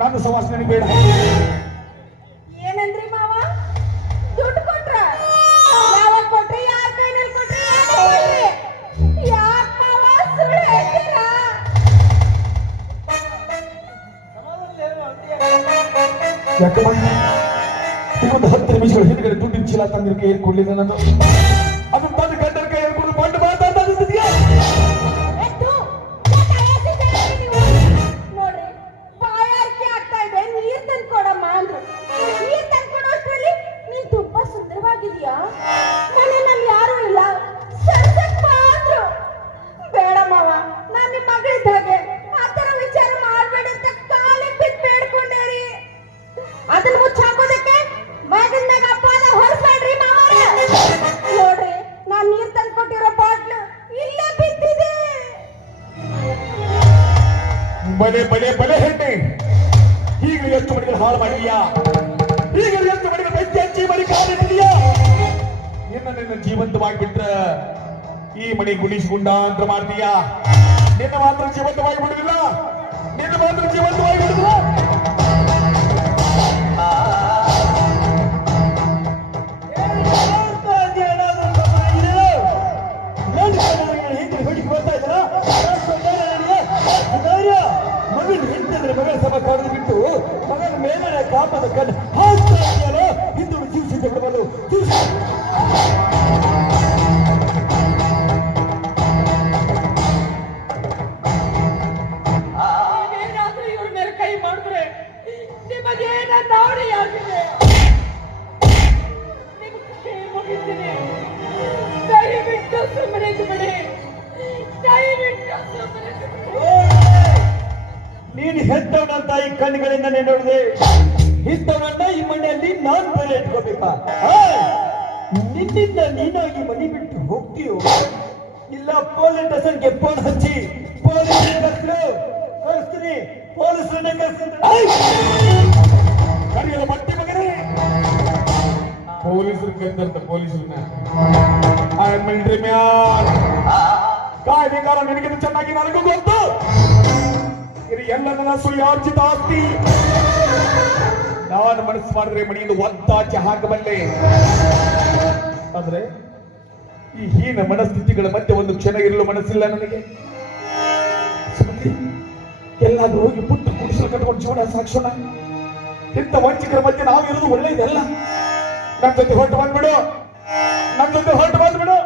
ನನ್ನ ಸವಾಸ ನನಗೆ ಬೇಡ. ಏನಂದ್ರಿ ಮಾವ? ದುಡ್ಡು ಕೊಟ್ರ? ಯಾವಾಗ ಕೊಟ್ರಿ? ಯಾರ ಕೈನಲ್ಲಿ ಕೊಟ್ರಿ? ಯಾಕೆ ಮಾವ ಸುಳ್ಳು ಹೇಳ್ತೀರಾ? ಯಾಕಮ್ಮ ಇವೊಂದು 10 ನಿಮಿಷಗಳ ಹಿಂದ್ಗಡೆ ದುಡ್ಡಿನ ಚೀಲ ತಂದಿರ ಕೈ ಕೊಡ್ಲಿಲ್ಲ ನಾನು. ಅದು ತಂದ ಗಂಡನ ಕೈ ಹೇಳ್ಕೊಂಡು ಬಂದು ಮಾತಾಡ್ತಿದ್ಯಾ? ನೋಡ್ರಿ, ಬಾಯಾರಿಕೆ ಆಗ್ತಾ ಇದೆ, ನೀರ್ ತಂದು ಕೊಡಮ್ಮ ಅಂದ್ರು. ನೀರ್ ತಂದು ಕೊಡೋಷ್ಟ್ರಲ್ಲಿ ನೀನ್ ತುಂಬಾ ಸುಂದರವಾಗಿದ್ಯಾ, ಮನೆಯಲ್ಲಿ ಯಾರು ಇಲ್ಲ, ಸಂಸಕ್ ಅಂದ್ರು. ಬೇಡ ಮಾವ, ನಾನ್ ನಿಮ್ ಮಗಳಿದ್ದ ಹಾಗೆ ಆತರ ವಿಚಾರ ಮಾಡ್ಬೇಡ ಅಂತ ಕಾಲಿಗೆ ಬಿದ್ದು ಬೇಡ್ಕೊಂಡೇರಿ. ಅದನ್ನ ಮುಚ್ಚಾಕೋದಕ್ಕೆ ಮಗನ್ನಾಗ ಅಪ್ಪನ ಹೊರಸ್ಬೇಡ್ರಿ ಮಾವ. ನೋಡ್ರಿ, ನಾನ್ ನೀರ್ ತಂದು ಕೊಟ್ಟಿರೋ ಬಾಟ್ಲು ಇಲ್ಲೇ ಬಿದ್ದಿದೆ. ಬಲೆ ಬಲೆ ಬಲೆ ಹೆಣ್ಣೆ, ಈಗಲೂ ಎಷ್ಟು ಮನೆಗಳು ಹಾಳು ಮಾಡಿದ್ಯಾ? ಈಗಲೂ ಎಷ್ಟು ಮನೆಗಳು ಬೆಚ್ಚಿ ಹಚ್ಚಿ ಮನೆ ಕಾಲಿಟ್ಟಿದ್ಯಾ? ನಿನ್ನ ಜೀವಂತವಾಗಿಬಿಟ್ರ ಈ ಮನೆ ಗುಣಿಸಿಕೊಂಡ ಅಂತ ಮಾಡ್ತೀಯಾ? ನಿನ್ನ ಮಾತ್ರ ಜೀವಂತವಾಗಿ ಬಿಡುದಿಲ್ಲ, ನಿನ್ನ ಮಾತ್ರ ಜೀವಂತವಾಗಿ ಬಿಡುದಿಲ್ಲ. ಮಗಳ ಸಭೆ ಕರೆದು ಬಿಟ್ಟು ಮಗನ ಮೇಲೆ ಕಾಪದ ಕಣ್ಣು ಹಾಕ್ತಾ ಇದೆಯಲ್ಲ, ಹಿಂದೂ ಜೀವಿಸಿದ್ದ ಬಿಡಬಲ್ಲ ಏನಾದ್ರೂ ಇವ್ರ ಮೇಲೆ ಕೈ ಮಾಡಿದ್ರೆ ನಿಮಗೆ ನನ್ನ ಅವಳಿ ಆಗಿದೆ. ನಿಮ್ಗೆ ಕೈ ಮುಗಿತೀನಿ, ದಯವಿಟ್ಟು ಸುಮ್ಮನೆ ಬಿಡಿ, ದಯವಿಟ್ಟು ಸುಮ್ಮನೆ ಬಿಡಿ. ನೀನು ಹೆತ್ತವನಂತ ಈ ಕಣ್ಣುಗಳಿಂದ ನೋಡಿದೆ, ಇಂಥವನನ್ನ ಈ ಮನೆಯಲ್ಲಿ ನಾನ್ ಬೇರೆ ಇಟ್ಕೋಬೇಕಾ? ನಿನ್ನಿಂದ ನೀನಾಗಿ ಮನೆ ಬಿಟ್ಟು ಹೋಗ್ತೀಯೋ ಇಲ್ಲ ಪೊಲೀಸ್ ಸ್ಟೇಷನ್ಗೆ ಫೋನ್ ಹಚ್ಚಿ ಪೊಲೀಸ್ ಕಳಿಸ್ತೀನಿ, ಪೊಲೀಸರನ್ನ ಕರಿಯಲ್ಲ ಬಟ್ಟೆ ಮಗನೇ. ಪೊಲೀಸರು ಕರೆದಂತ ಪೊಲೀಸರನ್ನ ಮಿಲಿಟರಿ ಮ್ಯಾನ್ ಕಾಯ್ದೆಗಾರ ನಿನಗಿಂತ ಚೆನ್ನಾಗಿ ನನಗೂ ಗೊತ್ತು. ಇದು ಎಲ್ಲ ನನ್ನ ಸುಳ್ಯಾರ್ಜಿತ ಆಸ್ತಿ. ನಾನು ಮನಸ್ಸು ಮಾಡಿದ್ರೆ ಮನೆಯಿಂದ ಒದ್ದಾಚೆ ಹಾಕಬಲ್ಲೆ. ಆದ್ರೆ ಈ ಹೀನ ಮನಸ್ಥಿತಿಗಳ ಮಧ್ಯೆ ಒಂದು ಕ್ಷಣ ಇರಲು ಮನಸ್ಸಿಲ್ಲ ನನಗೆ. ಎಲ್ಲಾದ್ರೂ ಹೋಗಿ ಪುಟ್ಟ ಕುಡಿಸಲು ಕಟ್ಕೊಂಡು ಜೀವನ ಸಾಗಿಸೋಣ. ಇಂಥ ವಂಚಕರ ಮಧ್ಯೆ ನಾವು ಇರೋದು ಒಳ್ಳೆಯದಲ್ಲ. ನನ್ನ ಜೊತೆ ಹೊರಟು ಬಂದ್ಬಿಡು, ನನ್ನ ಜೊತೆ ಹೊರಟು ಬಂದ್ಬಿಡು.